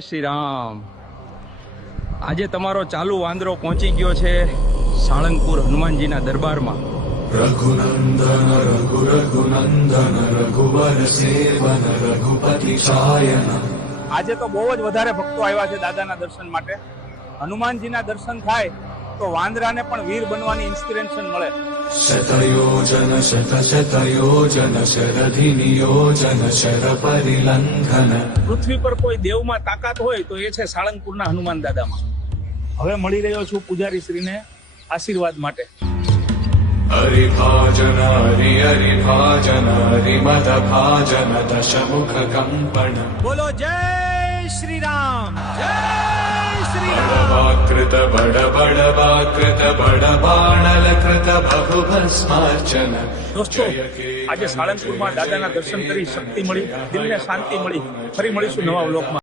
શ્રી રામ। આજે તમારો ચાલુ વાંદરો પહોંચી ગયો છે સાળંગપુર હનુમાનજીના દરબારમાં। રઘુનંદન રઘુ રઘુનંદન રઘુવર સેવન રઘુપતિ શાયન। આજે તો બહુ જ વધારે ભક્તો આવ્યા છે દાદાના દર્શન માટે। હનુમાનજીના દર્શન થાય તો વાંદરાને પણ વીર બનવાની ઇન્સ્પિરેશન મળે। શતયોજન શત શતયોજન શરધિ નિયોજન શર પરિલંઘન। પૃથ્વી પર કોઈ દેવમાં તાકાત હોય તો એ છે સાળંગપુરના હનુમાન દાદામાં। હવે મળી રહ્યો છું પૂજારી શ્રીને આશીર્વાદ માટે। હરિભાજન હરિ હરિભાજન હરિમદ ભાજન દશમુખ કંપન। બોલો જય શ્રી રામ, જય શ્રી રામ। વાકૃત બડ બડ વાકૃત બડ બાણલ કૃત બહુ ભસ્માર્ચન। દોસ્તો, આજે સાળંગપુરમાં દાદાના દર્શન કરી શક્તિ મળી, દિલને શાંતિ મળી। ફરી મળીશું નવા વ્લોગમાં।